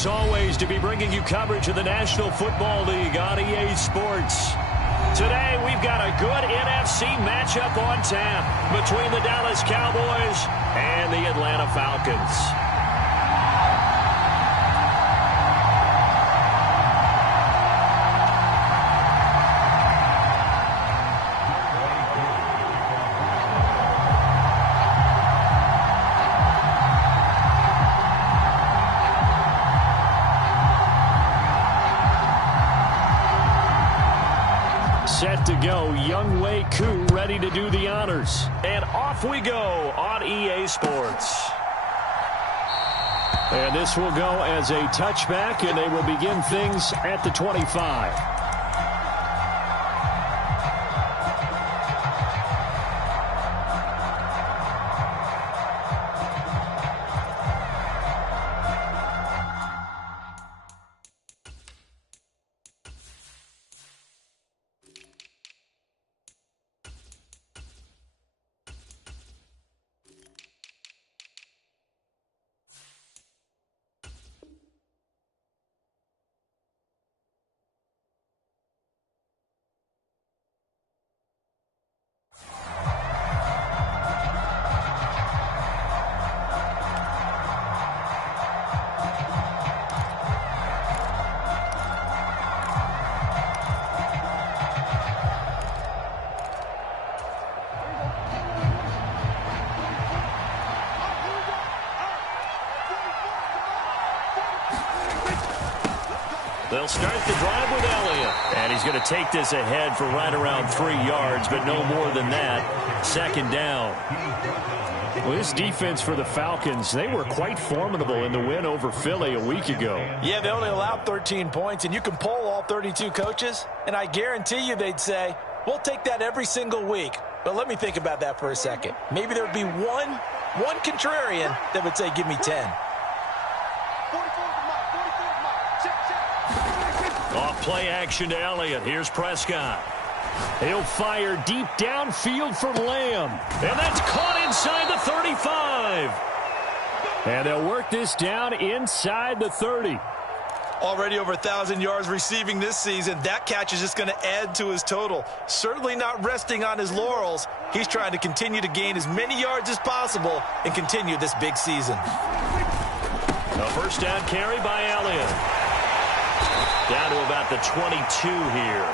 as always, to be bringing you coverage of the National Football League on EA Sports. Today, we've got a good NFC matchup on tap between the Dallas Cowboys and the Atlanta Falcons. Set to go, Young Wei Koo ready to do the honors. And off we go on EA Sports. And this will go as a touchback, and they will begin things at the 25. They'll start the drive with Elliott. And he's going to take this ahead for right around 3 yards, but no more than that. Second down. Well, this defense for the Falcons, they were quite formidable in the win over Philly a week ago. Yeah, they only allowed 13 points, and you can poll all 32 coaches, and I guarantee you they'd say, we'll take that every single week. But let me think about that for a second. Maybe there would be one contrarian that would say, give me 10. Off play action to Elliott. Here's Prescott. He'll fire deep downfield for Lamb. And that's caught inside the 35. And they'll work this down inside the 30. Already over 1,000 yards receiving this season. That catch is just going to add to his total. Certainly not resting on his laurels. He's trying to continue to gain as many yards as possible and continue this big season. A first down carry by Elliott. Down to about the 22 here.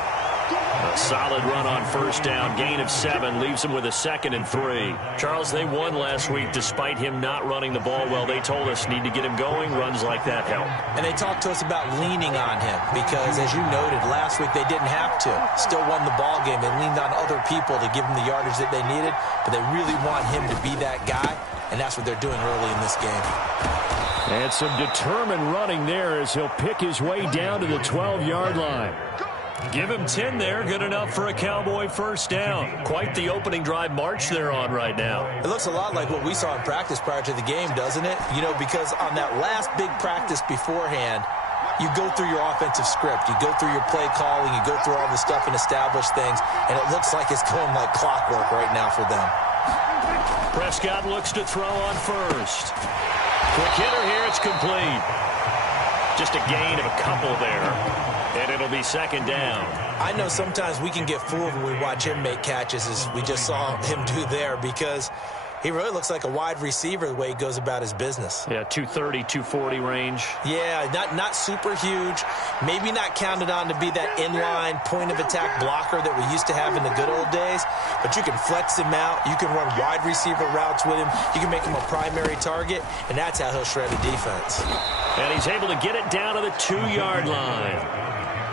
A solid run on first down. Gain of 7 leaves him with a 2nd and 3. Charles, they won last week despite him not running the ball well. They told us need to get him going. Runs like that help. And they talked to us about leaning on him because, as you noted, last week they didn't have to. Still won the ball game. They leaned on other people to give him the yardage that they needed, but they really want him to be that guy, and that's what they're doing early in this game. And some determined running there as he'll pick his way down to the 12-yard line. Give him 10 there. Good enough for a Cowboy first down. Quite the opening drive march they're on right now. It looks a lot like what we saw in practice prior to the game, doesn't it? You know, because on that last big practice beforehand, you go through your offensive script. You go through your play calling. You go through all the stuff and establish things. And it looks like it's going like clockwork right now for them. Prescott looks to throw on first. Quick hitter here. It's complete. Just a gain of a couple there. And it'll be second down. I know sometimes we can get fooled when we watch him make catches, as we just saw him do there, because he really looks like a wide receiver the way he goes about his business. Yeah, 230, 240 range. Yeah, not super huge. Maybe not counted on to be that inline point-of-attack blocker that we used to have in the good old days, but you can flex him out. You can run wide receiver routes with him. You can make him a primary target, and that's how he'll shred a defense. And he's able to get it down to the 2-yard line.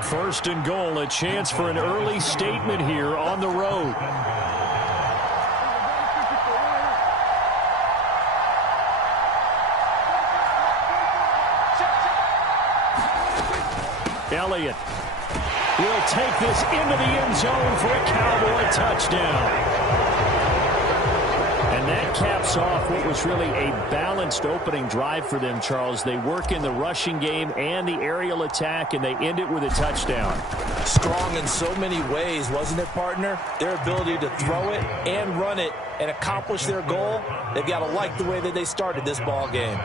First and goal, a chance for an early statement here on the road. Elliott will take this into the end zone for a Cowboy touchdown. And that caps off what was really a balanced opening drive for them, Charles. They work in the rushing game and the aerial attack, and they end it with a touchdown. Strong in so many ways, wasn't it, partner? Their ability to throw it and run it and accomplish their goal, they've got to like the way that they started this ball game.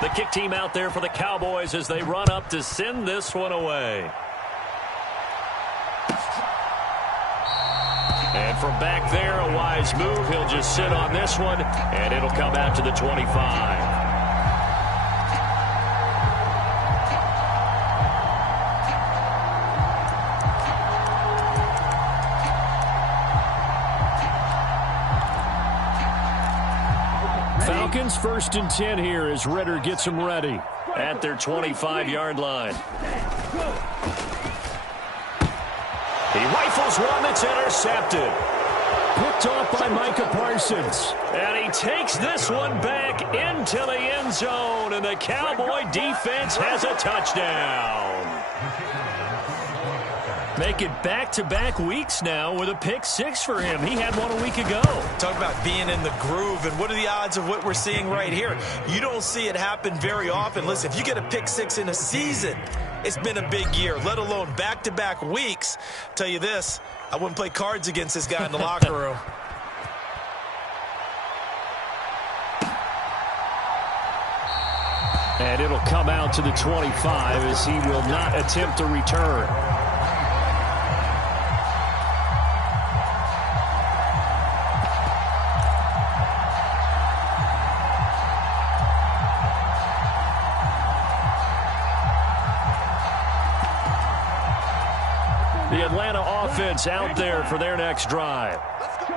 The kick team out there for the Cowboys as they run up to send this one away. And from back there, a wise move. He'll just sit on this one, and it'll come out to the 25. Falcons 1st and 10 here as Ritter gets them ready at their 25-yard line. He rifles one that's intercepted. Picked off by Micah Parsons. And he takes this one back into the end zone, and the Cowboy defense has a touchdown. Make it back-to-back weeks now with a pick 6 for him. He had one a week ago. Talk about being in the groove, and what are the odds of what we're seeing right here? You don't see it happen very often. Listen, if you get a pick 6 in a season, it's been a big year, let alone back-to-back weeks. Tell you this, I wouldn't play cards against this guy in the locker room. And it'll come out to the 25 as he will not attempt to return. The Atlanta offense out there for their next drive.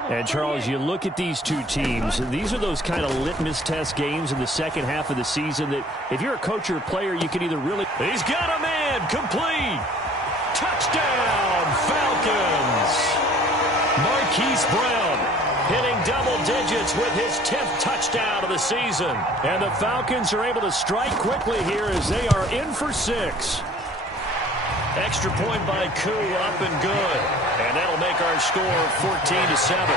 And, Charles, you look at these two teams, and these are those kind of litmus test games in the second half of the season that if you're a coach or a player, you can either really... He's got a man, complete. Touchdown, Falcons. Marquise Brown hitting double digits with his 10th touchdown of the season. And the Falcons are able to strike quickly here as they are in for 6. Extra point by Koo, up and good. And that'll make our score 14-7.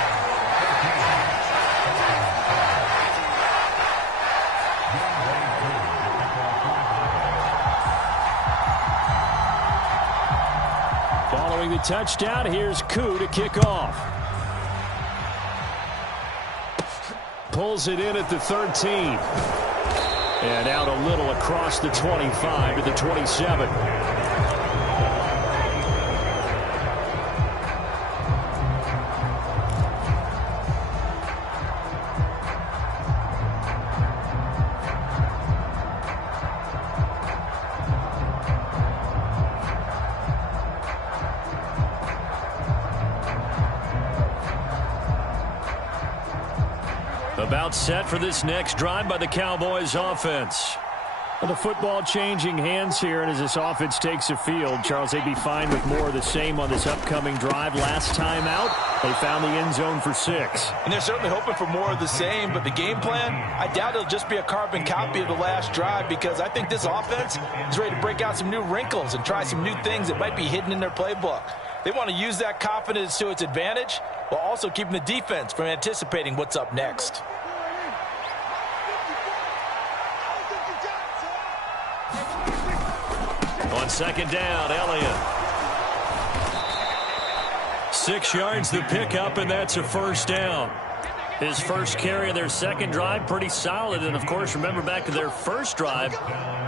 Following the touchdown, here's Koo to kick off. Pulls it in at the 13. And out a little across the 25 to the 27. About set for this next drive by the Cowboys offense. The football changing hands here, and as this offense takes the field, Charles, they'd be fine with more of the same on this upcoming drive. Last time out, they found the end zone for 6. And they're certainly hoping for more of the same, but the game plan, I doubt it'll just be a carbon copy of the last drive, because I think this offense is ready to break out some new wrinkles and try some new things that might be hidden in their playbook. They want to use that confidence to its advantage while also keeping the defense from anticipating what's up next. On second down, Elliott. 6 yards the pickup, and that's a first down. His first carry of their second drive, pretty solid. And, of course, remember back to their first drive,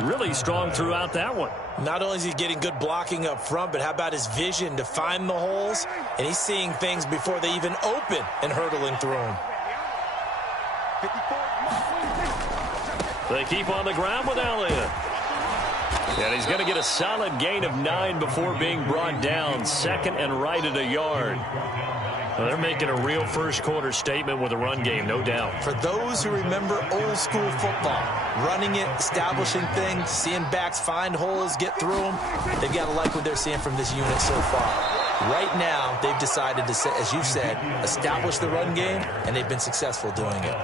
really strong throughout that one. Not only is he getting good blocking up front, but how about his vision to find the holes? And he's seeing things before they even open and hurtling through them. They keep on the ground with Elliott. And he's going to get a solid gain of 9 before being brought down. Second and right at a yard. Well, they're making a real first-quarter statement with a run game, no doubt. For those who remember old-school football, running it, establishing things, seeing backs find holes, get through them, they've got to like what they're seeing from this unit so far. Right now, they've decided to, as you said, establish the run game, and they've been successful doing it.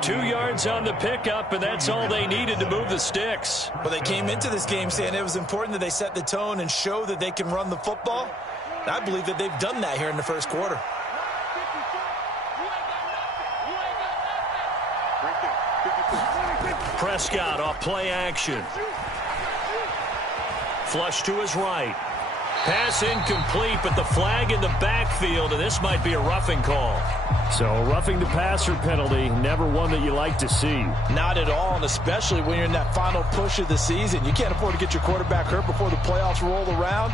2 yards on the pickup, and that's all they needed to move the sticks. Well, they came into this game saying it was important that they set the tone and show that they can run the football. And I believe that they've done that here in the first quarter. Prescott off play action. Flush to his right. Pass incomplete, but the flag in the backfield, and this might be a roughing call. So roughing the passer penalty, never one that you like to see. Not at all, and especially when you're in that final push of the season. You can't afford to get your quarterback hurt before the playoffs roll around,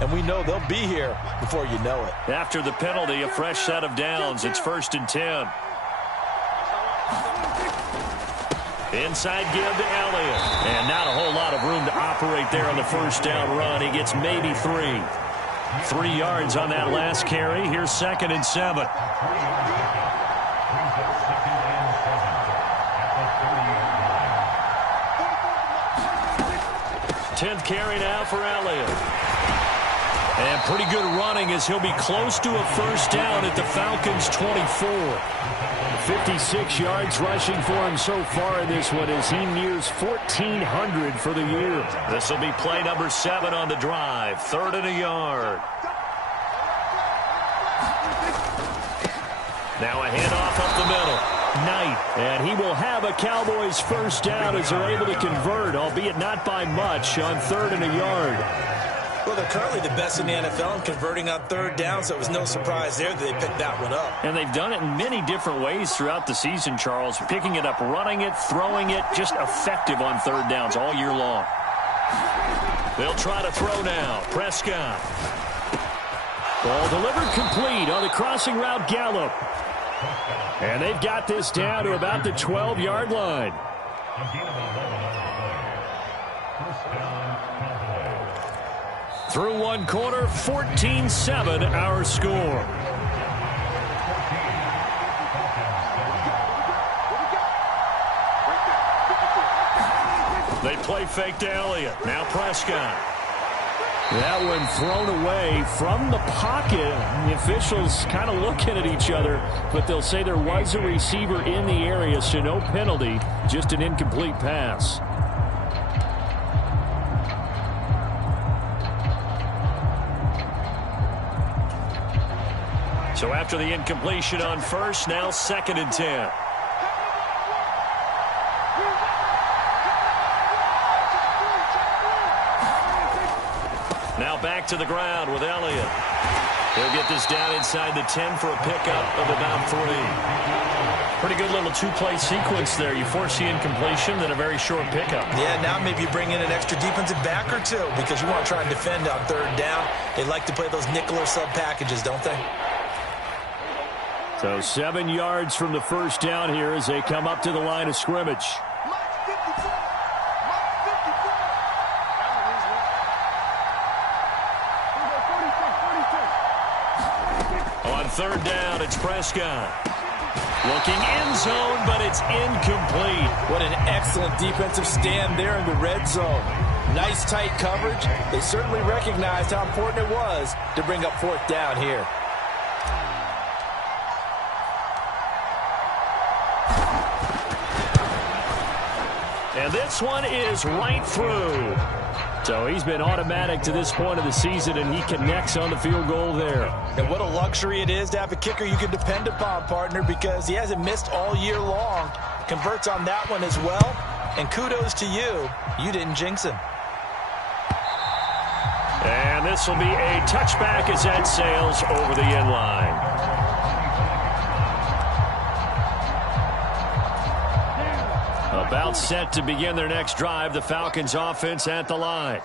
and we know they'll be here before you know it. After the penalty, a fresh set of downs. It's 1st and 10. Inside give to Elliott. And not a whole lot of room to operate there on the first down run. He gets maybe 3. 3 yards on that last carry. Here's 2nd and 7. Tenth carry now for Elliott. And pretty good running as he'll be close to a first down at the Falcons' 24. 56 yards rushing for him so far in this one as he nears 1,400 for the year. This will be play number 7 on the drive. 3rd and a yard. Now a handoff up the middle. Knight, and he will have a Cowboys first down as they're able to convert, albeit not by much, on 3rd and a yard. Well, they're currently the best in the NFL in converting on 3rd down, so it was no surprise there that they picked that one up. And they've done it in many different ways throughout the season, Charles. Picking it up, running it, throwing it, just effective on 3rd downs all year long. They'll try to throw now. Prescott. Ball delivered complete on the crossing route Gallup. And they've got this down to about the 12-yard line. Through one quarter, 14-7 our score. They play fake to Elliott. Now Prescott. That one thrown away from the pocket. The officials kind of looking at each other, but they'll say there was a receiver in the area, so no penalty, just an incomplete pass. So after the incompletion on first, now 2nd and 10. Now back to the ground with Elliott. He'll get this down inside the 10 for a pickup of about 3. Pretty good little 2-play sequence there. You force the incompletion, then a very short pickup. Yeah, now maybe you bring in an extra defensive back or 2 because you want to try and defend on 3rd down. They like to play those nickel or sub packages, don't they? So 7 yards from the first down here as they come up to the line of scrimmage. On 3rd down, it's Prescott. Looking end zone, but it's incomplete. What an excellent defensive stand there in the red zone. Nice tight coverage. They certainly recognized how important it was to bring up 4th down here. And this one is right through. So he's been automatic to this point of the season, and he connects on the field goal there. And what a luxury it is to have a kicker you can depend upon, partner, because he hasn't missed all year long. Converts on that one as well. And kudos to you. You didn't jinx him. And this will be a touchback as that sails over the end line. About set to begin their next drive, the Falcons offense at the line.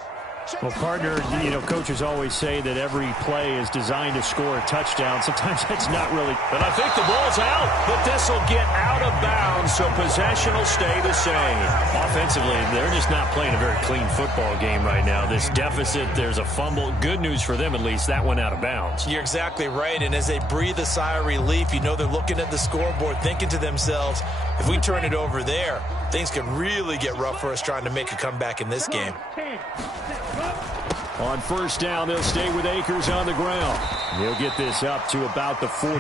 Well, partner, coaches always say that every play is designed to score a touchdown. Sometimes that's not really. But I think the ball's out, but this will get out of bounds, so possession will stay the same. Offensively, they're just not playing a very clean football game right now. This deficit, there's a fumble. Good news for them, at least, that went out of bounds. You're exactly right, and as they breathe a sigh of relief, you know they're looking at the scoreboard, thinking to themselves, if we turn it over there, things could really get rough for us trying to make a comeback in this game. On first down, they'll stay with Akers on the ground. He'll get this up to about the 44.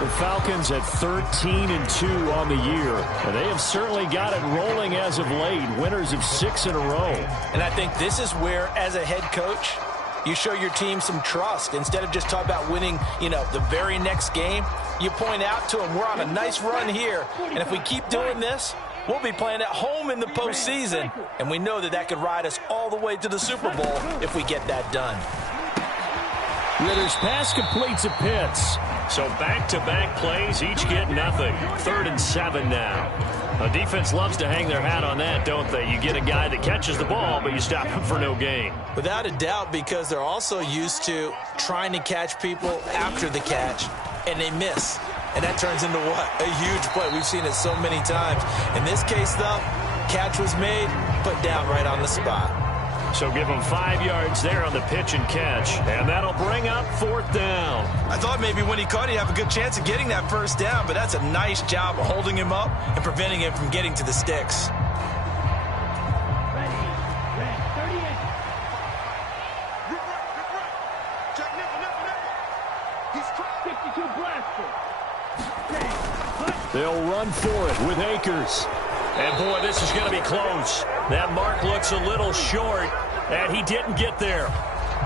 The Falcons at 13-2 on the year. And they have certainly got it rolling as of late. Winners of 6 in a row. And I think this is where, as a head coach, you show your team some trust. Instead of just talking about winning, the very next game, you point out to them, we're on a nice run here. And if we keep doing this, we'll be playing at home in the postseason, and we know that that could ride us all the way to the Super Bowl if we get that done. Ritter's pass completes to Pitts. So back-to-back plays, each get nothing. 3rd and 7 now. A defense loves to hang their hat on that, don't they? You get a guy that catches the ball, but you stop him for no gain. Without a doubt, because they're also used to trying to catch people after the catch, and they miss. And that turns into what? A huge play. We've seen it so many times. In this case, though, catch was made, put down right on the spot. So give him 5 yards there on the pitch and catch. And that'll bring up 4th down. I thought maybe when he caught, he'd have a good chance of getting that 1st down, but that's a nice job of holding him up and preventing him from getting to the sticks. They'll run for it with Akers. And, boy, this is going to be close. That mark looks a little short, and he didn't get there.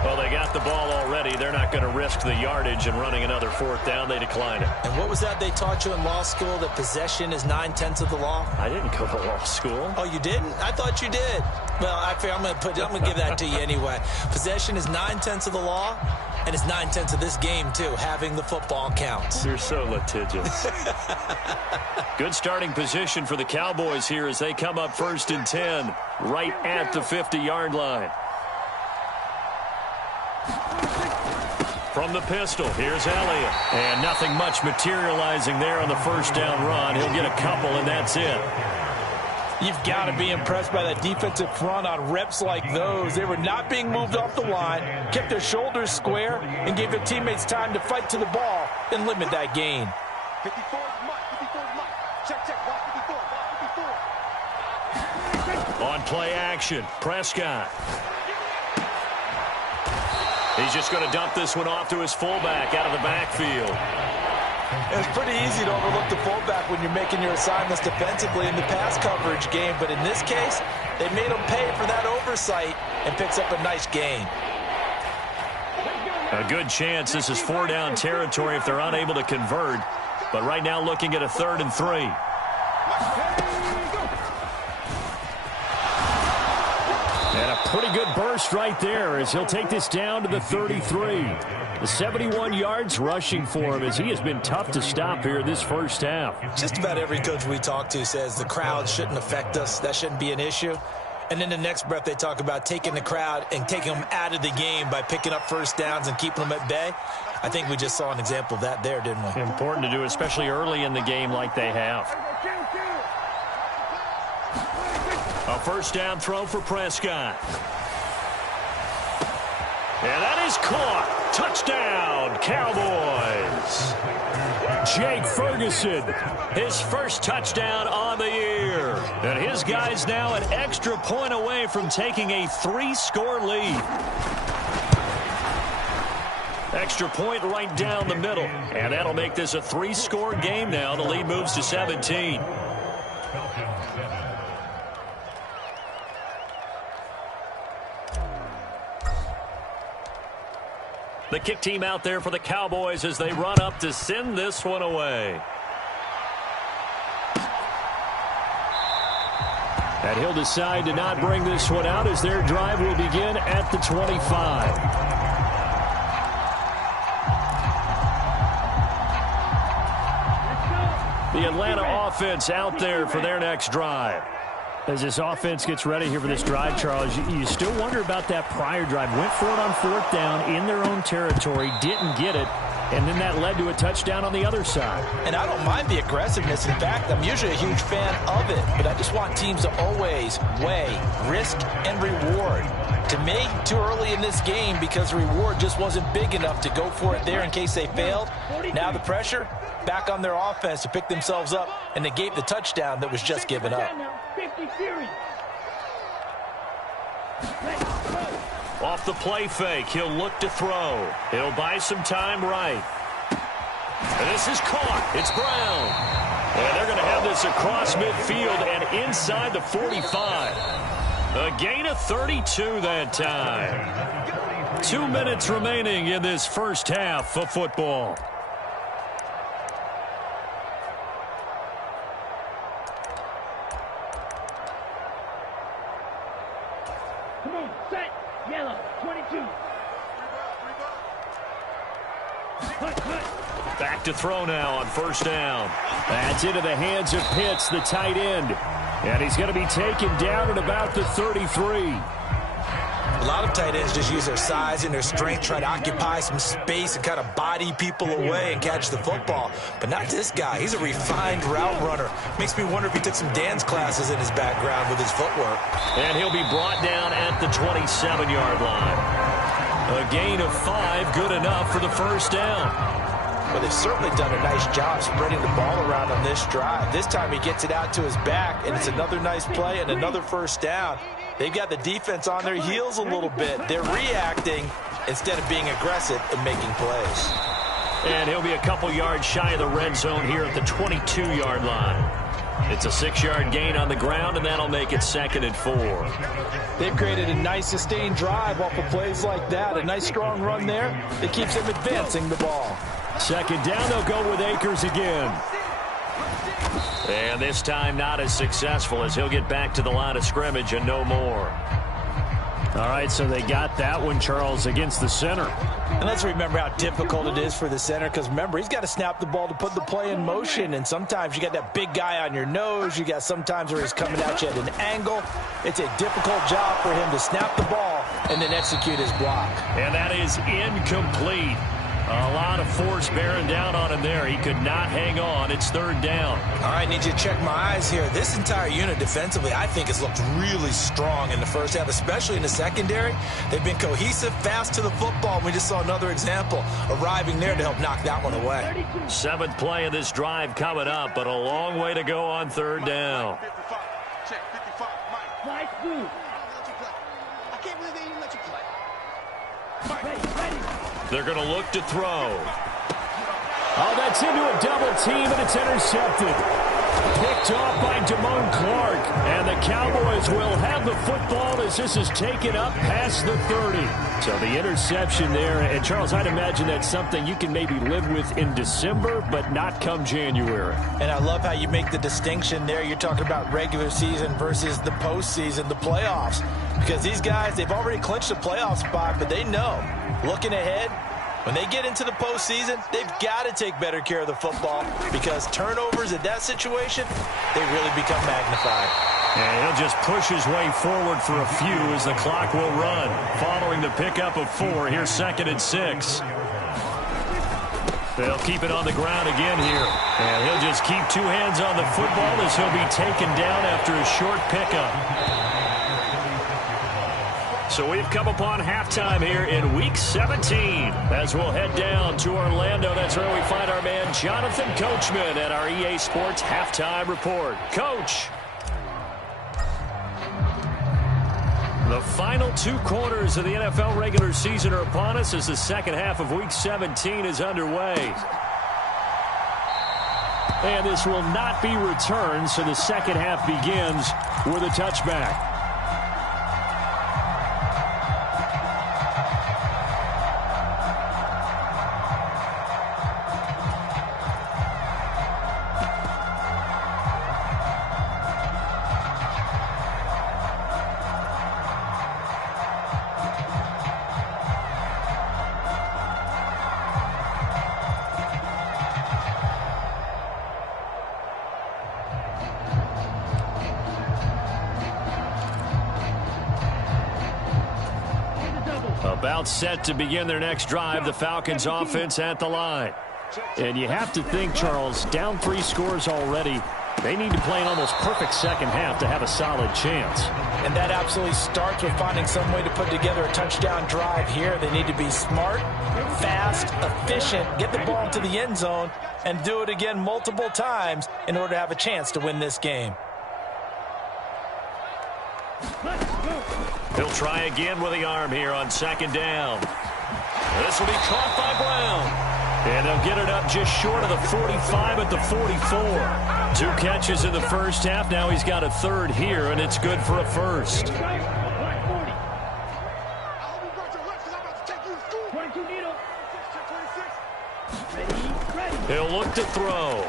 Well, they got the ball already. They're not going to risk the yardage and running another 4th down. They decline it. And what was that they taught you in law school, that possession is 9/10 of the law? I didn't go to law school. Oh, you didn't? I thought you did. Well, I'm going to give that to you anyway. Possession is 9/10 of the law, and it's 9/10 of this game, too. Having the football counts. You're so litigious. Good starting position for the Cowboys here as they come up 1st and 10, right at the 50-yard line. From the pistol, here's Elliott. And nothing much materializing there on the 1st down run. He'll get a couple, and that's it. You've got to be impressed by that defensive front on reps like those. They were not being moved off the line, kept their shoulders square, and gave their teammates time to fight to the ball and limit that gain. 54 Mike. Check, block 54. On play action, Prescott. He's just going to dump this one off to his fullback out of the backfield. It's pretty easy to overlook the fullback when you're making your assignments defensively in the pass coverage game, but in this case, they made him pay for that oversight and picks up a nice gain. A good chance this is 4-down territory if they're unable to convert, but right now looking at a 3rd and 3. And a pretty good burst right there as he'll take this down to the 33. The 71 yards rushing for him as he has been tough to stop here this 1st half. Just about every coach we talk to says the crowd shouldn't affect us. That shouldn't be an issue. And then the next breath they talk about taking the crowd and taking them out of the game by picking up 1st downs and keeping them at bay. I think we just saw an example of that there, didn't we? Important to do, especially early in the game like they have. A 1st down throw for Prescott. And that is caught. Touchdown, Cowboys. Jake Ferguson, his 1st touchdown on the year. And his guys now an extra point away from taking a 3-score lead. Extra point right down the middle. And that'll make this a 3-score game now. The lead moves to 17. The kick team out there for the Cowboys as they run up to send this one away. and he'll decide to not bring this one out as their drive will begin at the 25. The Atlanta offense out there for their next drive. As this offense gets ready here for this drive, Charles, you still wonder about that prior drive. Went for it on 4th down in their own territory, didn't get it, and then that led to a touchdown on the other side. And I don't mind the aggressiveness. In fact, I'm usually a huge fan of it, but I just want teams to always weigh risk and reward. To me, too early in this game because the reward just wasn't big enough to go for it there in case they failed. Now the pressure back on their offense to pick themselves up and negate the touchdown that was just given up. Off the play fake, he'll look to throw. He'll buy some time right. And this is caught. It's Brown. And they're going to have this across midfield and inside the 45. A gain of 32 that time. 2 minutes remaining in this first half of football. Come on, set. Yellow, 22. Back to throw now on first down. That's into the hands of Pitts, the tight end. And he's going to be taken down at about the 33. A lot of tight ends just use their size and their strength, try to occupy some space and kind of body people away and catch the football. But not this guy. He's a refined route runner. Makes me wonder if he took some dance classes in his background with his footwork. And he'll be brought down at the 27-yard line. A gain of 5, good enough for the first down. Well, they've certainly done a nice job spreading the ball around on this drive. This time he gets it out to his back, and it's another nice play and another first down. They've got the defense on their heels a little bit. They're reacting instead of being aggressive and making plays. And he'll be a couple yards shy of the red zone here at the 22-yard line. It's a 6-yard gain on the ground, and that'll make it 2nd and 4. They've created a nice sustained drive off of plays like that. A nice strong run there that keeps them advancing the ball. 2nd down, they'll go with Akers again. And this time not as successful as he'll get back to the line of scrimmage and no more. All right, so they got that one, Charles, against the center. And let's remember how difficult it is for the center, because remember, he's got to snap the ball to put the play in motion, and sometimes you got that big guy on your nose. You got sometimes where he's coming at you at an angle. It's a difficult job for him to snap the ball and then execute his block. And that is incomplete. A lot of force bearing down on him there. He could not hang on. It's 3rd down. All right, need you to check my eyes here. This entire unit defensively, I think, has looked really strong in the first half, especially in the secondary. They've been cohesive, fast to the football. We just saw another example arriving there to help knock that one away. 7th play of this drive coming up, but a long way to go on 3rd down. 55. Check 55. Mike. Nice move. I can't believe they even let you play. Ready. They're going to look to throw. Oh, that's into a double team, and it's intercepted. Picked off by Damone Clark. And the Cowboys will have the football as this is taken up past the 30. So the interception there. And, Charles, I'd imagine that's something you can maybe live with in December, but not come January. And I love how you make the distinction there. You're talking about regular season versus the postseason, the playoffs. Because these guys, they've already clinched a playoff spot, but they know, looking ahead, when they get into the postseason, they've got to take better care of the football, because turnovers in that situation, they really become magnified. And he'll just push his way forward for a few as the clock will run. Following the pickup of 4, here's 2nd and 6. They'll keep it on the ground again here. And he'll just keep 2 hands on the football as he'll be taken down after a short pickup. So we've come upon halftime here in Week 17. As we'll head down to Orlando, that's where we find our man Jonathan Coachman at our EA Sports Halftime Report. Coach. The final 2 quarters of the NFL regular season are upon us as the second half of Week 17 is underway. And this will not be returned, so the second half begins with a touchback. About set to begin their next drive, the Falcons offense at the line. And you have to think, Charles, down 3 scores already. They need to play an almost perfect second half to have a solid chance. And that absolutely starts with finding some way to put together a touchdown drive here. They need to be smart, fast, efficient, get the ball into the end zone, and do it again multiple times in order to have a chance to win this game. He'll try again with the arm here on 2nd down. This will be caught by Brown. And they'll get it up just short of the 45 at the 44. 2 catches in the first half. Now he's got a 3rd here, and it's good for a first. He'll look to throw.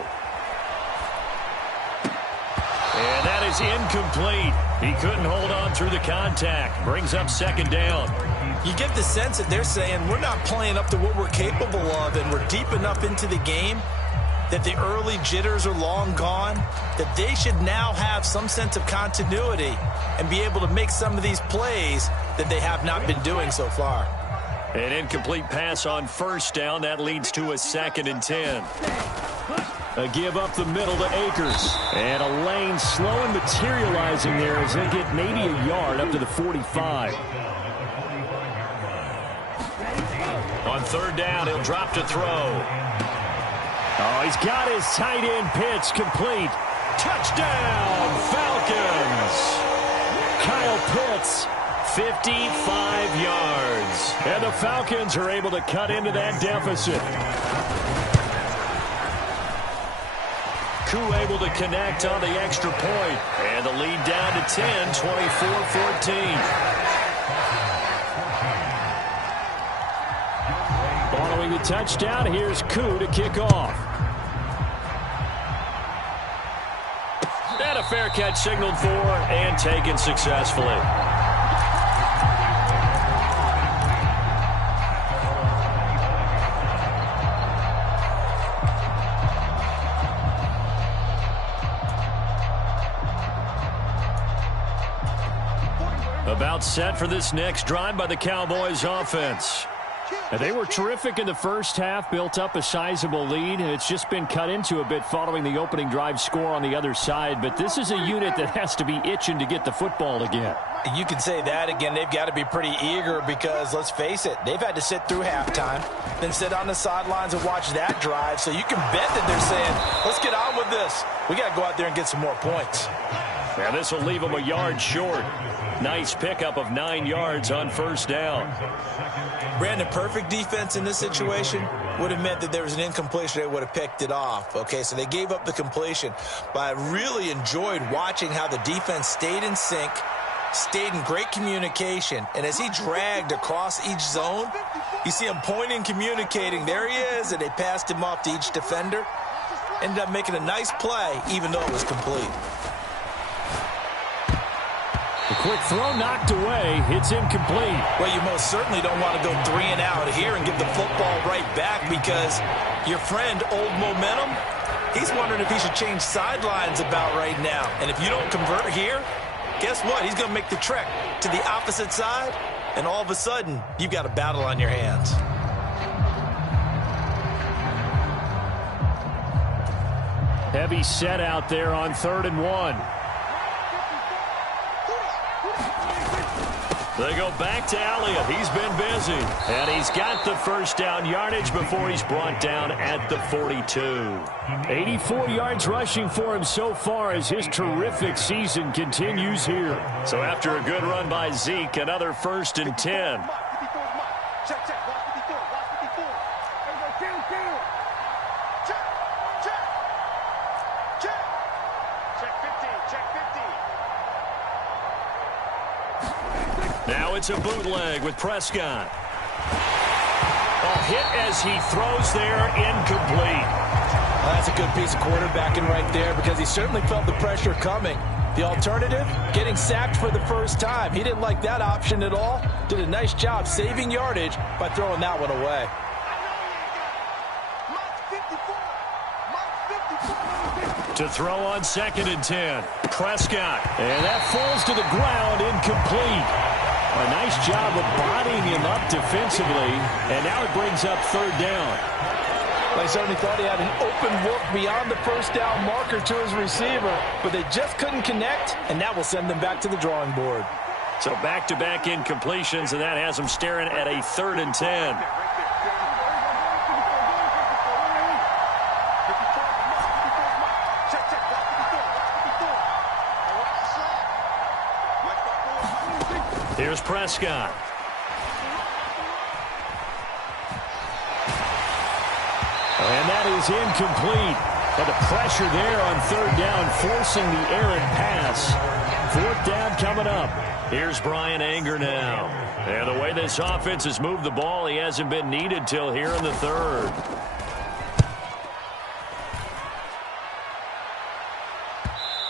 And that is incomplete. He couldn't hold on through the contact. Brings up second down. You get the sense that they're saying we're not playing up to what we're capable of, and we're deep enough into the game that the early jitters are long gone, that they should now have some sense of continuity and be able to make some of these plays that they have not been doing so far. An incomplete pass on first down. That leads to a 2nd and 10. A give up the middle to Akers. And a lane slow and materializing there as they get maybe a yard up to the 45. On 3rd down, he'll drop to throw. Oh, he's got his tight end pitch complete. Touchdown, Falcons! Kyle Pitts. 55 yards. And the Falcons are able to cut into that deficit. Koo able to connect on the extra point. And the lead down to 10, 24-14. Following the touchdown, here's Koo to kick off. And a fair catch signaled for and taken successfully. About set for this next drive by the Cowboys offense. And they were terrific in the first half, built up a sizable lead. It's just been cut into a bit following the opening drive score on the other side. But this is a unit that has to be itching to get the football again. You can say that again. They've got to be pretty eager because, let's face it, they've had to sit through halftime, then sit on the sidelines and watch that drive. So you can bet that they're saying, let's get on with this. We got to go out there and get some more points. And this will leave them a yard short. Nice pickup of 9 yards on first down. Brandon, perfect defense in this situation would have meant that there was an incompletion. They would have picked it off. Okay, so they gave up the completion. But I really enjoyed watching how the defense stayed in sync, stayed in great communication. And as he dragged across each zone, you see him pointing, communicating. There he is, and they passed him off to each defender. Ended up making a nice play, even though it was complete. The quick throw knocked away. It's incomplete. Well, you most certainly don't want to go 3 and out here and give the football right back because your friend, Old Momentum, he's wondering if he should change sidelines about right now. And if you don't convert here, guess what? He's going to make the trek to the opposite side, and all of a sudden, you've got a battle on your hands. Heavy set out there on 3rd and 1. They go back to Elliott. He's been busy. And he's got the first down yardage before he's brought down at the 42. 84 yards rushing for him so far as his terrific season continues here. So after a good run by Zeke, another 1st and 10. Now it's a bootleg with Prescott. A hit as he throws there, incomplete. Well, that's a good piece of quarterbacking right there because he certainly felt the pressure coming. The alternative, getting sacked for the first time. He didn't like that option at all. Did a nice job saving yardage by throwing that one away. To throw on 2nd and 10. Prescott. And that falls to the ground, incomplete. A nice job of bodying him up defensively, and now it brings up 3rd down. They certainly thought he had an open look beyond the first down marker to his receiver, but they just couldn't connect, and that will send them back to the drawing board. So back-to-back incompletions, and that has them staring at a 3rd and 10. Here's Prescott. And that is incomplete. But the pressure there on 3rd down, forcing the errant pass. 4th down coming up. Here's Brian Anger now. And the way this offense has moved the ball, he hasn't been needed till here in the 3rd.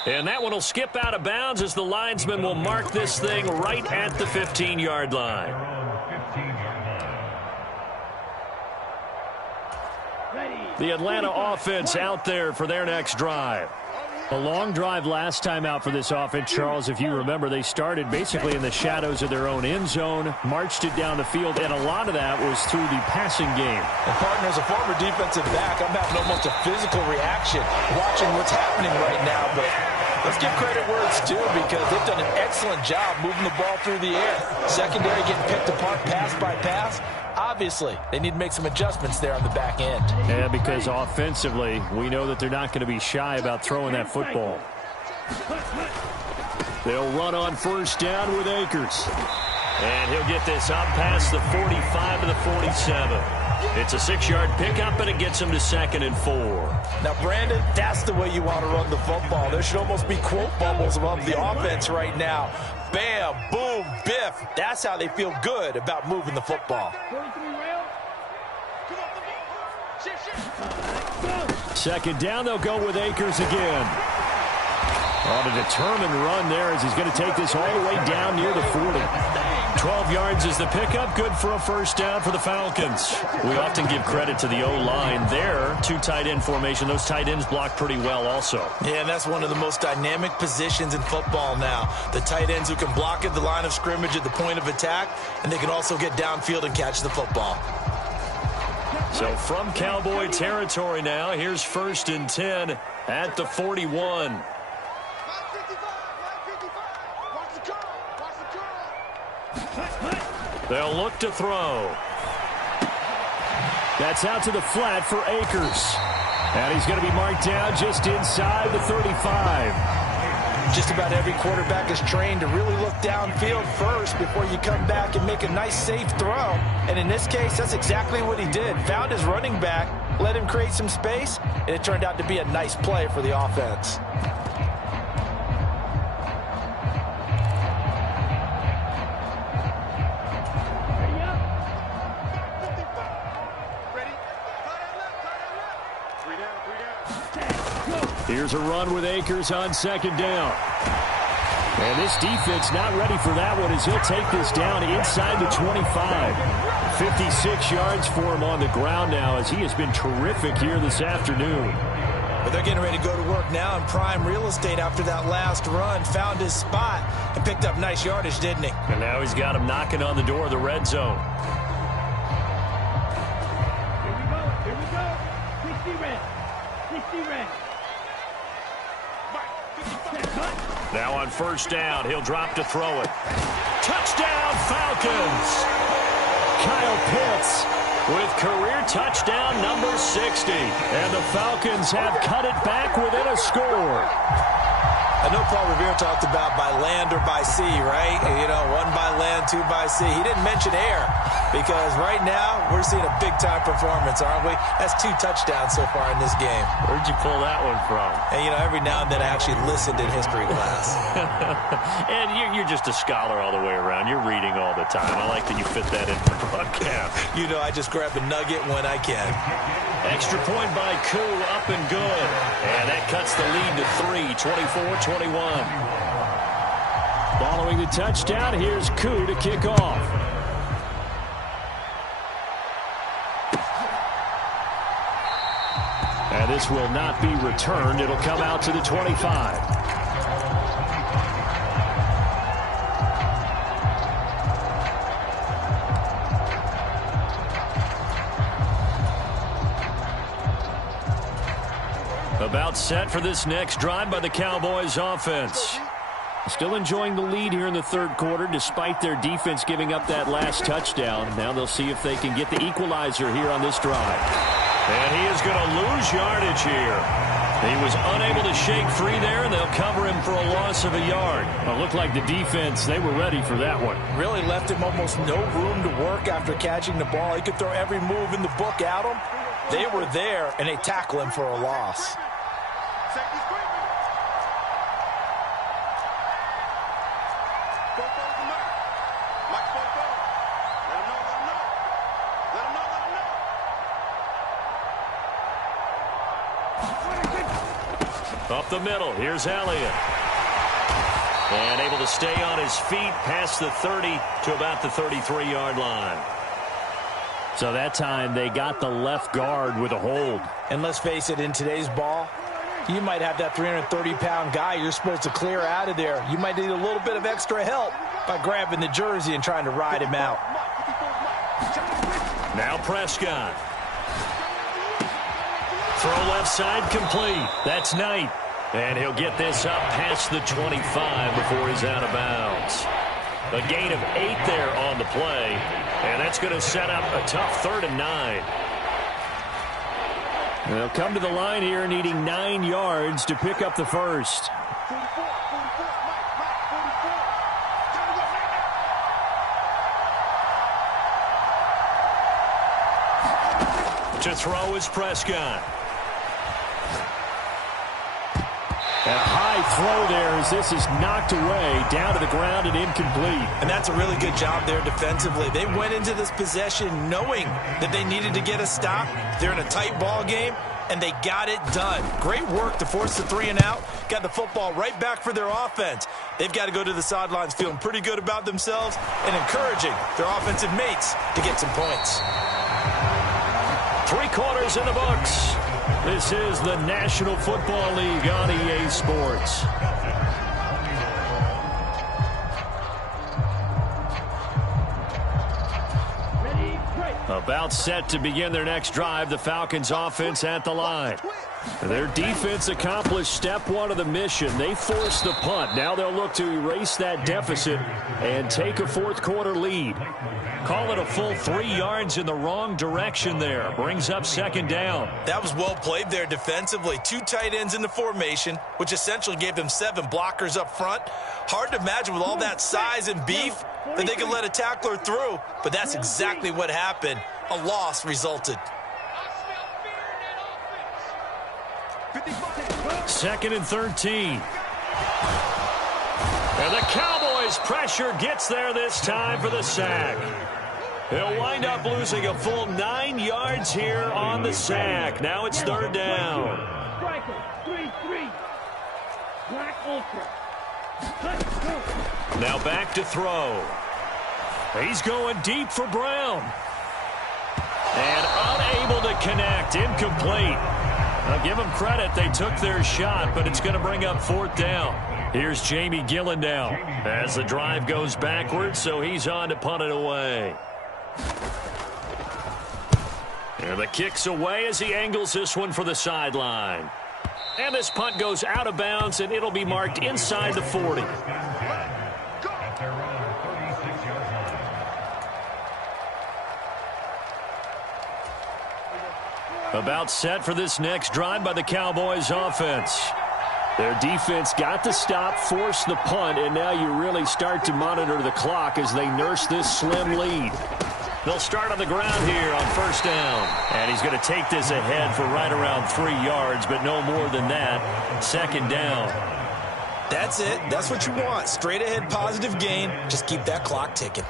And that one will skip out of bounds as the linesman will mark this thing right at the 15-yard line. The Atlanta offense out there for their next drive. A long drive last time out for this offense, Charles. If you remember, they started basically in the shadows of their own end zone, marched it down the field, and a lot of that was through the passing game. And partner, as a former defensive back, I'm having almost a physical reaction watching what's happening right now. But let's give credit where it's due, because they've done an excellent job moving the ball through the air. Secondary getting picked apart pass by pass. Obviously, they need to make some adjustments there on the back end. Yeah, because offensively, we know that they're not going to be shy about throwing that football. They'll run on first down with Akers. And he'll get this up past the 45 to the 47. It's a 6-yard pickup, and it gets him to 2nd and 4. Now, Brandon, that's the way you want to run the football. There should almost be quote bubbles above the offense right now. Bam, boom, biff. That's how they feel good about moving the football. 2nd down, they'll go with Akers again. On a determined run there as he's going to take this all the way down near the 40. 12 yards is the pickup. Good for a first down for the Falcons. We often give credit to the O-line there. 2 tight end formation. Those tight ends block pretty well also. Yeah, and that's one of the most dynamic positions in football now. The tight ends who can block at the line of scrimmage at the point of attack, and they can also get downfield and catch the football. So from Cowboy territory now, here's 1st and 10 at the 41. They'll look to throw. That's out to the flat for Akers. And he's going to be marked down just inside the 35. Just about every quarterback is trained to really look downfield first before you come back and make a nice, safe throw. And in this case, that's exactly what he did. Found his running back, let him create some space, and it turned out to be a nice play for the offense. Here's a run with Akers on 2nd down. And this defense not ready for that one as he'll take this down inside the 25. 56 yards for him on the ground now as he has been terrific here this afternoon. But they're getting ready to go to work now in prime real estate after that last run. Found his spot and picked up nice yardage, didn't he? And now he's got him knocking on the door of the red zone. Here we go. 60 red. 60 red. Now on first down, he'll drop to throw it. Touchdown, Falcons! Kyle Pitts with career touchdown number 60. And the Falcons have cut it back within a score. I know Paul Revere talked about by land or by sea, right? You know, 1 by land, 2 by sea. He didn't mention air because right now we're seeing a big-time performance, aren't we? That's 2 touchdowns so far in this game. Where'd you pull that one from? And, you know, every now and then I actually listened in history class. And you're just a scholar all the way around. You're reading all the time. I like that you fit that in the broadcast. You know, I just grab a nugget when I can. Extra point by Koo, up and good. And that cuts the lead to 3, 24-21. Following the touchdown, here's Koo to kick off. And this will not be returned. It'll come out to the 25. About set for this next drive by the Cowboys offense. Still enjoying the lead here in the 3rd quarter despite their defense giving up that last touchdown. Now they'll see if they can get the equalizer here on this drive. And he is going to lose yardage here. He was unable to shake free there, and they'll cover him for a loss of a yard. Well, it looked like the defense, they were ready for that one. Really left him almost no room to work after catching the ball. He could throw every move in the book at him. They were there, and they tackle him for a loss. Up up the middle. Here's Elliott. And able to stay on his feet past the 30 to about the 33-yard line. So that time they got the left guard with a hold. And let's face it, in today's ball, you might have that 330-pound guy you're supposed to clear out of there. You might need a little bit of extra help by grabbing the jersey and trying to ride him out. Now Prescott. Throw left side complete. That's Knight. And he'll get this up past the 25 before he's out of bounds. A gain of 8 there on the play. And that's going to set up a tough 3rd and 9. They'll come to the line here needing 9 yards to pick up the first. To throw is Prescott. A high throw there as this is knocked away, down to the ground and incomplete. And that's a really good job there defensively. They went into this possession knowing that they needed to get a stop. They're in a tight ball game, and they got it done. Great work to force the 3 and out. Got the football right back for their offense. They've got to go to the sidelines feeling pretty good about themselves and encouraging their offensive mates to get some points. 3 quarters in the books. This is the National Football League on EA Sports. About set to begin their next drive, the Falcons offense at the line. Their defense accomplished step 1 of the mission. They forced the punt. Now they'll look to erase that deficit and take a 4th quarter lead. Call it a full 3 yards in the wrong direction there. Brings up 2nd down. That was well played there defensively. 2 tight ends in the formation, which essentially gave them 7 blockers up front. Hard to imagine with all that size and beef that they could let a tackler through, but that's exactly what happened. A loss resulted. 2nd and 13. And the Cowboys' pressure gets there this time for the sack. He'll wind up losing a full 9 yards here on the sack. Now it's 3rd down. Striker, 3-3. Black Ultra. Let's go. Now back to throw. He's going deep for Brown. And unable to connect. Incomplete. I'll give them credit. They took their shot, but it's going to bring up 4th down. Here's Jamie Gillen now as the drive goes backwards, so he's on to punt it away. And the kick's away as he angles this one for the sideline. And this punt goes out of bounds, and it'll be marked inside the 40. About set for this next drive by the Cowboys offense. Their defense got the stop, forced the punt, and now you really start to monitor the clock as they nurse this slim lead. They'll start on the ground here on 1st down. And he's going to take this ahead for right around 3 yards, but no more than that. 2nd down. That's it. That's what you want. Straight ahead positive gain. Just keep that clock ticking.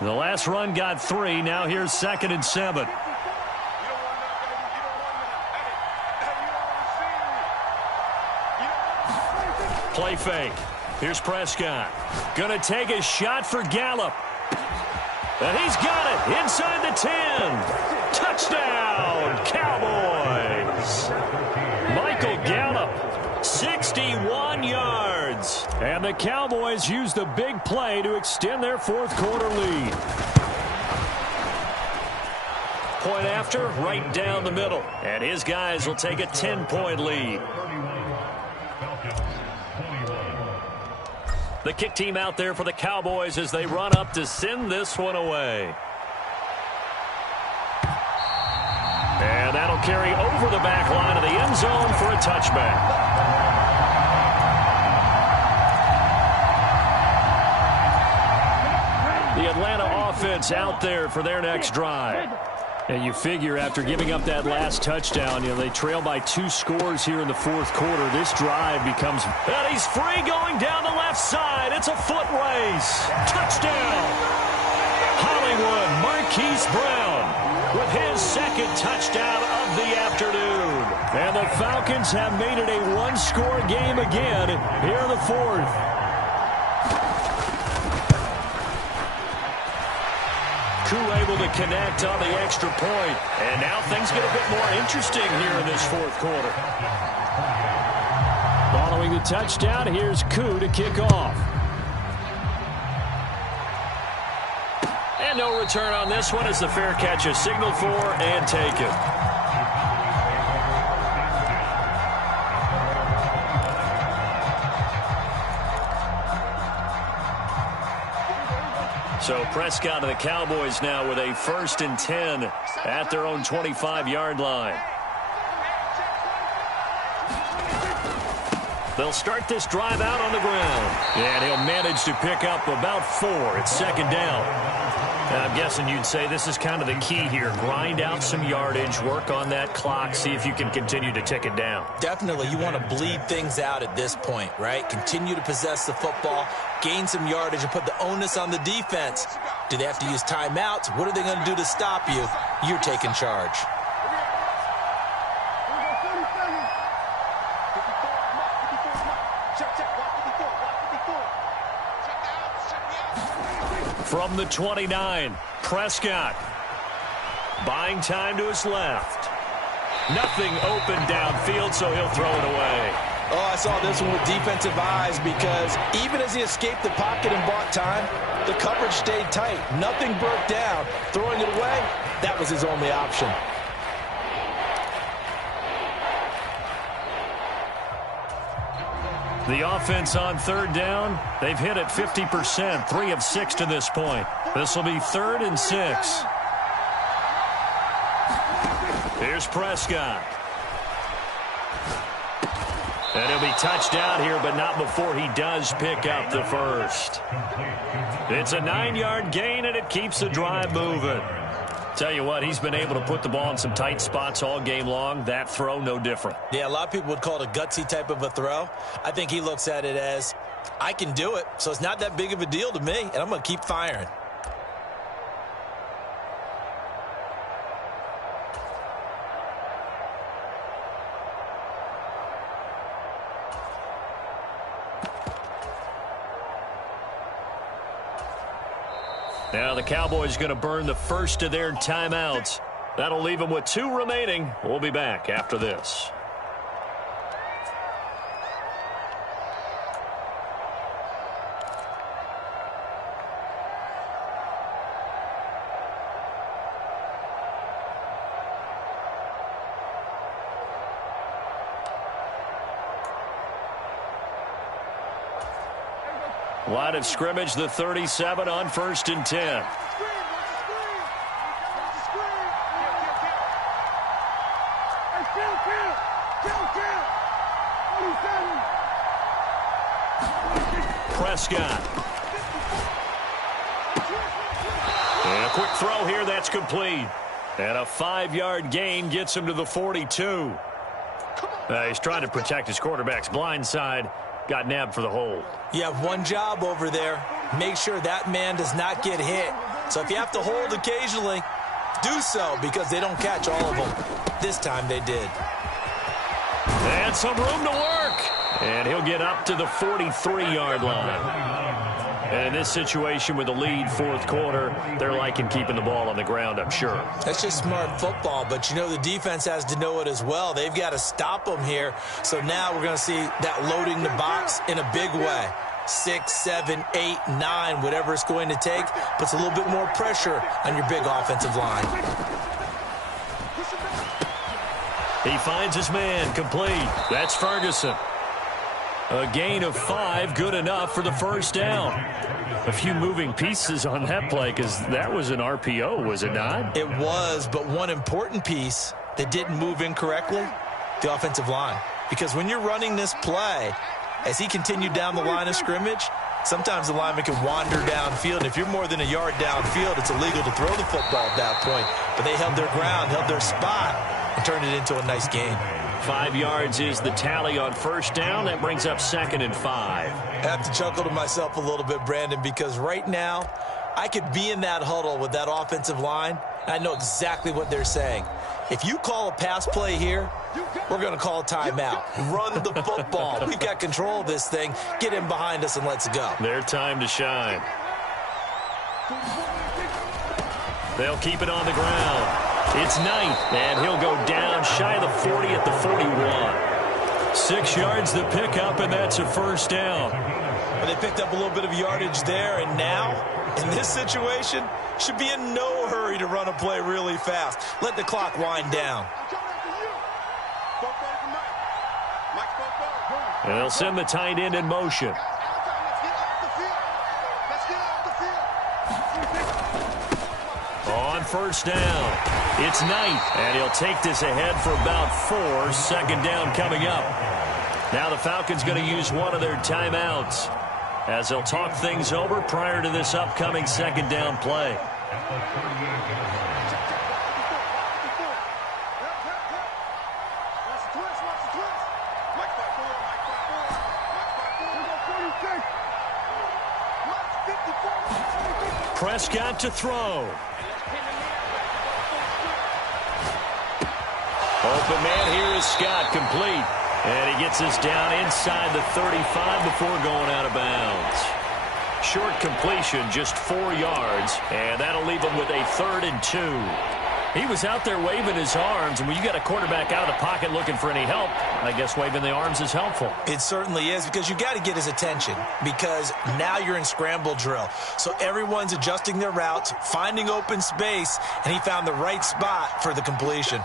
The last run got 3. Now here's 2nd and 7. Play fake. Here's Prescott. Gonna take a shot for Gallup. And he's got it inside the 10. Touchdown, Cowboys. Michael Gallup, 61 yards. And the Cowboys use the big play to extend their 4th quarter lead. Point after, right down the middle. And his guys will take a 10-point lead. The kick team out there for the Cowboys as they run up to send this one away. And that'll carry over the back line of the end zone for a touchback. The Atlanta offense out there for their next drive. And you figure after giving up that last touchdown, they trail by 2 scores here in the fourth quarter. This drive becomes... And he's free going down the left side. It's a foot race. Touchdown. Hollywood Marquise Brown with his second touchdown of the afternoon. And the Falcons have made it a one-score game again here in the fourth. Able to connect on the extra point. And now things get a bit more interesting here in this fourth quarter. Following the touchdown, here's Koo to kick off. And no return on this one as the fair catch is signaled for and taken. So Prescott of the Cowboys now with a 1st and 10 at their own 25-yard line. They'll start this drive out on the ground. And he'll manage to pick up about 4. It's 2nd down. I'm guessing you'd say this is kind of the key here. Grind out some yardage, work on that clock, see if you can continue to tick it down. Definitely. You want to bleed things out at this point, right? Continue to possess the football, gain some yardage, and put the onus on the defense. Do they have to use timeouts? What are they going to do to stop you? You're taking charge. From the 29, Prescott buying time to his left. Nothing open downfield, so he'll throw it away. Oh, I saw this one with defensive eyes because even as he escaped the pocket and bought time, the coverage stayed tight. Nothing broke down. Throwing it away, that was his only option. The offense on 3rd down, they've hit it 50%, 3 of 6 to this point. This will be 3rd and 6. Here's Prescott. And he'll be touched out here, but not before he does pick up the first. It's a 9-yard gain, and it keeps the drive moving. Tell you what, he's been able to put the ball in some tight spots all game long. That throw, no different. Yeah, a lot of people would call it a gutsy type of a throw. I think he looks at it as, I can do it, so it's not that big of a deal to me, and I'm going to keep firing. Now the Cowboys going to burn the first of their timeouts. That'll leave them with 2 remaining. We'll be back after this. Line of scrimmage, the 37 on 1st and 10. Prescott. And a quick throw here, that's complete. And a 5-yard gain gets him to the 42. He's trying to protect his quarterback's blind side. Got nabbed for the hold. You have one job over there. Make sure that man does not get hit. So if you have to hold occasionally, do so because they don't catch all of them. This time they did. And some room to work. And he'll get up to the 43-yard line. And in this situation with the lead fourth quarter, they're liking keeping the ball on the ground, I'm sure. That's just smart football, but you know the defense has to know it as well. They've got to stop them here. So now we're going to see that loading the box in a big way. 6, 7, 8, 9, whatever it's going to take, puts a little bit more pressure on your big offensive line. He finds his man, complete. That's Ferguson. A gain of 5, good enough for the first down. A few moving pieces on that play because that was an RPO, was it not? It was, but one important piece that didn't move incorrectly, the offensive line. Because when you're running this play, as he continued down the line of scrimmage, Sometimes the lineman can wander downfield, and if you're more than a yard downfield, it's illegal to throw the football at that point. But they held their ground, held their spot, and turned it into a nice game. 5 yards is the tally on first down. That brings up 2nd and 5. I have to chuckle to myself a little bit, Brandon, because right now I could be in that huddle with that offensive line, and I know exactly what they're saying. If you call a pass play here, we're going to call a timeout. Run the football. We've got control of this thing. Get in behind us and let's go. Their time to shine. They'll keep it on the ground. It's Knight, and he'll go down shy of the 40 at the 41. 6 yards the pickup, and that's a first down. Well, they picked up a little bit of yardage there, and now, in this situation, should be in no hurry to run a play really fast. Let the clock wind down. And they'll send the tight end in motion. On first down, it's Knight, and he'll take this ahead for about 4. 2nd down coming up. Now the Falcons going to use one of their timeouts as they'll talk things over prior to this upcoming 2nd down play. Prescott to throw. Open man here is Scott, complete. And he gets us down inside the 35 before going out of bounds. Short completion, just 4 yards, and that'll leave him with a 3rd and 2. He was out there waving his arms, and when you got a quarterback out of the pocket looking for any help, I guess waving the arms is helpful. It certainly is, because you got to get his attention, because now you're in scramble drill. So everyone's adjusting their routes, finding open space, and he found the right spot for the completion.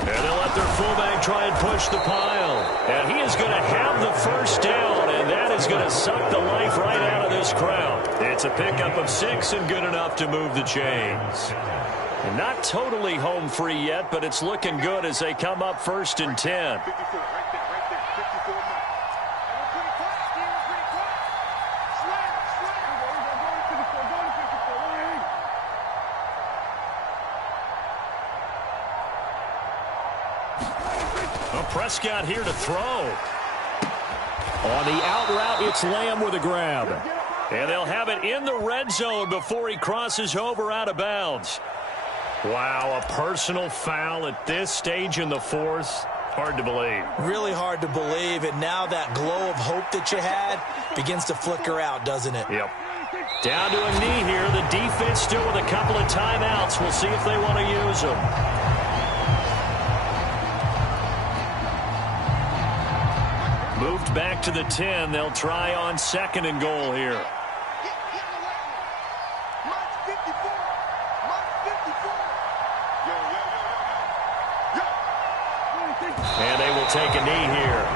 And they'll let their fullback try and push the pile. And he is going to have the first down, and that is going to suck the life right out of this crowd. It's a pickup of 6 and good enough to move the chains. And not totally home free yet, but it's looking good as they come up 1st and 10. Prescott here to throw. On the out route, it's Lamb with a grab. And they'll have it in the red zone before he crosses over out of bounds. Wow, a personal foul at this stage in the 4th. Hard to believe. Really hard to believe, and now that glow of hope that you had begins to flicker out, doesn't it? Yep. Down to a knee here. The defense still with a couple of timeouts. We'll see if they want to use them. Moved back to the 10. They'll try on 2nd and goal here. And they will take a knee here.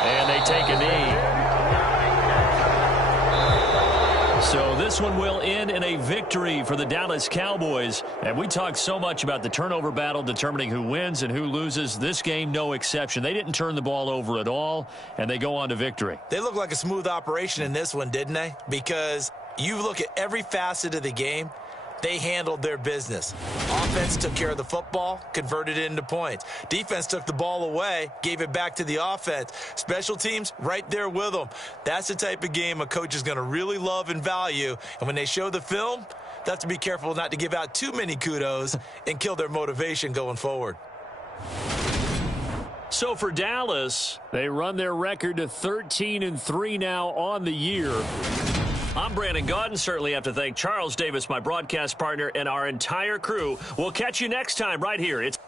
And they take a knee. So this one will end in a victory for the Dallas Cowboys. And we talked so much about the turnover battle determining who wins and who loses. This game, no exception. They didn't turn the ball over at all, and they go on to victory. They look like a smooth operation in this one, didn't they? Because you look at every facet of the game, they handled their business. Offense took care of the football, converted it into points. Defense took the ball away, gave it back to the offense. Special teams, right there with them. That's the type of game a coach is going to really love and value. And when they show the film, they have to be careful not to give out too many kudos and kill their motivation going forward. So for Dallas, they run their record to 13-3 now on the year. I'm Brandon Gaudin. Certainly have to thank Charles Davis, my broadcast partner, and our entire crew. We'll catch you next time right here. It's